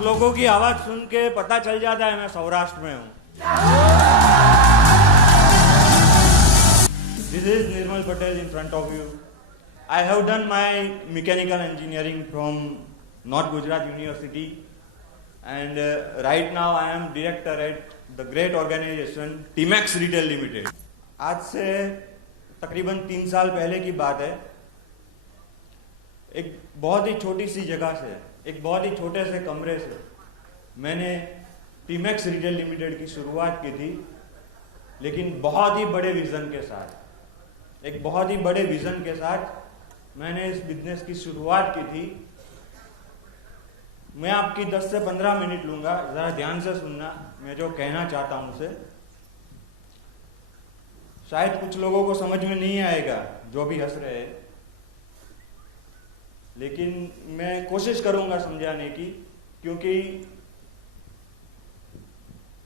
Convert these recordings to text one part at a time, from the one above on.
आप लोगों की आवाज सुन के पता चल जाता है मैं सौराष्ट्र में हूँ। This is Nirmal Patel in front of you. I have done my mechanical engineering from North Gujarat University, and right now I am director at the great organization Timex Retail Limited. आज से तकरीबन 3 साल पहले की बात है। एक बहुत ही छोटी सी जगह से, एक बहुत ही छोटे से कमरे से मैंने टीमैक्स रिटेल लिमिटेड की शुरुआत की थी, लेकिन बहुत ही बड़े विजन के साथ, एक बहुत ही बड़े विजन के साथ मैंने इस बिजनेस की शुरुआत की थी। मैं आपकी 10 से 15 मिनट लूंगा, जरा ध्यान से सुनना मैं जो कहना चाहता हूं उसे। शायद कुछ लोगों को समझ में नहीं आएगा जो भी हंस रहे हैं, लेकिन मैं कोशिश करूंगा समझाने की, क्योंकि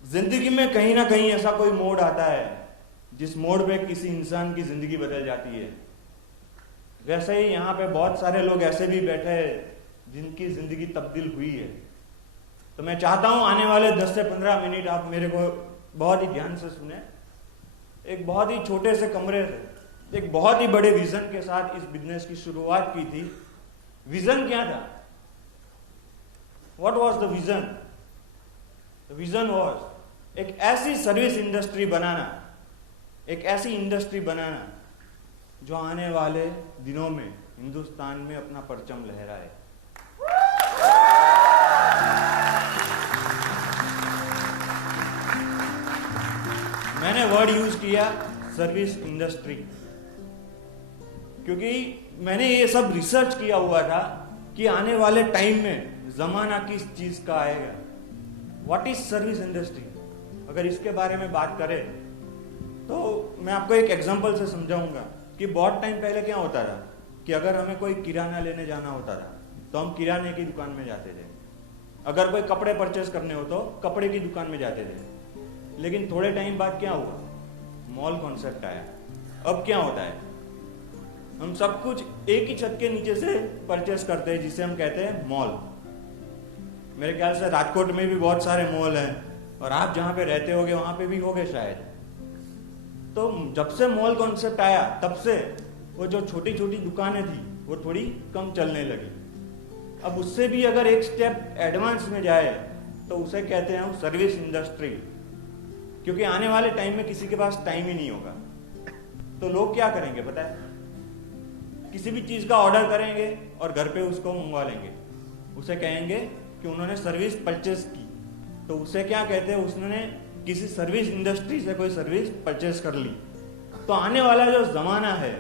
जिंदगी में कहीं ना कहीं ऐसा कोई मोड़ आता है जिस मोड़ पे किसी इंसान की जिंदगी बदल जाती है। वैसे ही यहाँ पे बहुत सारे लोग ऐसे भी बैठे हैं जिनकी जिंदगी तब्दील हुई है। तो मैं चाहता हूं आने वाले 10 से 15 मिनट आप मेरे को बहुत ही ध्यान से सुने। एक बहुत ही छोटे से कमरे से एक बहुत ही बड़े विजन के साथ इस बिजनेस की शुरुआत की थी। विजन क्या था? What was the vision? The vision was एक ऐसी सर्विस इंडस्ट्री बनाना, एक ऐसी इंडस्ट्री बनाना जो आने वाले दिनों में हिंदुस्तान में अपना परचम लहराए। मैंने वर्ड यूज किया सर्विस इंडस्ट्री, क्योंकि मैंने ये सब रिसर्च किया हुआ था कि आने वाले टाइम में जमाना किस चीज का आएगा। What is service industry? अगर इसके बारे में बात करें तो मैं आपको एक एग्जांपल से समझाऊंगा कि बहुत टाइम पहले क्या होता था कि अगर हमें कोई किराना लेने जाना होता था तो हम किराने की दुकान में जाते थे। अगर कोई कपड़े परचेस करने हो तो कपड़े की दुकान में जाते थे। लेकिन थोड़े टाइम बाद क्या हुआ? मॉल कॉन्सेप्ट आया। अब क्या होता है? हम सब कुछ एक ही छत के नीचे से परचेस करते हैं, जिसे हम कहते हैं मॉल। मेरे ख्याल से राजकोट में भी बहुत सारे मॉल हैं और आप जहां पे रहते होगे वहां पे भी होगे शायद। तो जब से मॉल कॉन्सेप्ट आया तब से वो जो छोटी छोटी दुकानें थी वो थोड़ी कम चलने लगी। अब उससे भी अगर एक स्टेप एडवांस में जाए तो उसे कहते हैं हम सर्विस इंडस्ट्री, क्योंकि आने वाले टाइम में किसी के पास टाइम ही नहीं होगा। तो लोग क्या करेंगे पता है? किसी भी चीज का ऑर्डर करेंगे और घर पे उसको मंगवा लेंगे। उसे कहेंगे कि उन्होंने सर्विस परचेस की, तो उसे क्या कहते हैं? उसने किसी सर्विस इंडस्ट्री से कोई सर्विस परचेस कर ली। तो आने वाला जो जमाना है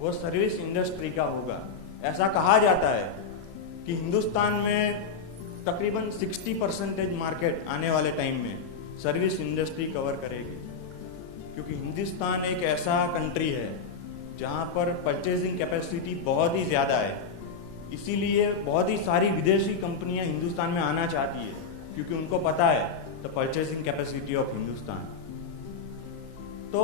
वो सर्विस इंडस्ट्री का होगा। ऐसा कहा जाता है कि हिंदुस्तान में तकरीबन 60% मार्केट आने वाले टाइम में सर्विस इंडस्ट्री कवर करेगी, क्योंकि हिंदुस्तान एक ऐसा कंट्री है जहां पर परचेजिंग कैपेसिटी बहुत ही ज्यादा है। इसीलिए बहुत ही सारी विदेशी कंपनियां हिंदुस्तान में आना चाहती है, क्योंकि उनको पता है the purchasing capacity of Hindustan. तो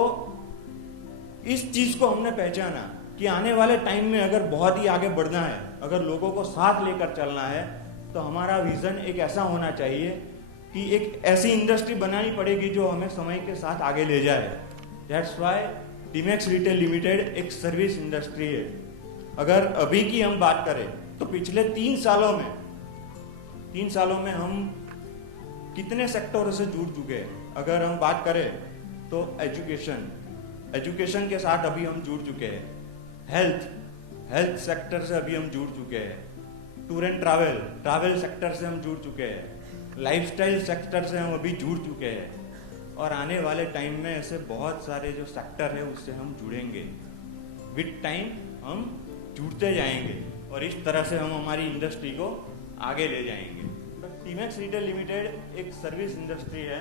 इस चीज को हमने पहचाना कि आने वाले टाइम में अगर बहुत ही आगे बढ़ना है, अगर लोगों को साथ लेकर चलना है, तो हमारा विजन एक ऐसा होना चाहिए कि एक ऐसी इंडस्ट्री बनानी पड़ेगी जो हमें समय के साथ आगे ले जाए। That's why TMAX retail limited एक सर्विस इंडस्ट्री है। अगर अभी की हम बात करें तो पिछले 3 सालों में हम कितने सेक्टरों से जुड़ चुके हैं। अगर हम बात करें तो एजुकेशन के साथ अभी हम जुड़ चुके हैं। हेल्थ सेक्टर से अभी हम जुड़ चुके हैं। टूर एंड ट्रैवल सेक्टर से हम जुड़ चुके हैं। लाइफस्टाइल सेक्टर से हम अभी जुड़ चुके हैं, और आने वाले टाइम में ऐसे बहुत सारे जो सेक्टर है उससे हम जुड़ेंगे। विद टाइम हम जुड़ते जाएंगे और इस तरह से हम हमारी इंडस्ट्री को आगे ले जाएंगे। तो टीमैक्स रिटेल लिमिटेड एक सर्विस इंडस्ट्री है,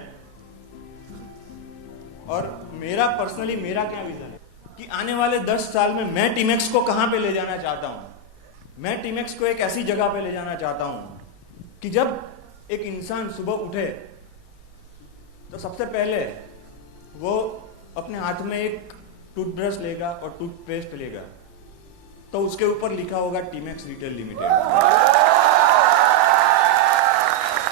और मेरा क्या विजन है कि आने वाले 10 साल में मैं टीमैक्स को कहां पे ले जाना चाहता हूं। मैं टीमैक्स को एक ऐसी जगह पे ले जाना चाहता हूं कि जब एक इंसान सुबह उठे तो सबसे पहले वो अपने हाथ में एक टूथब्रश लेगा और टूथपेस्ट लेगा, तो उसके ऊपर लिखा होगा टीमैक्स रिटेल लिमिटेड।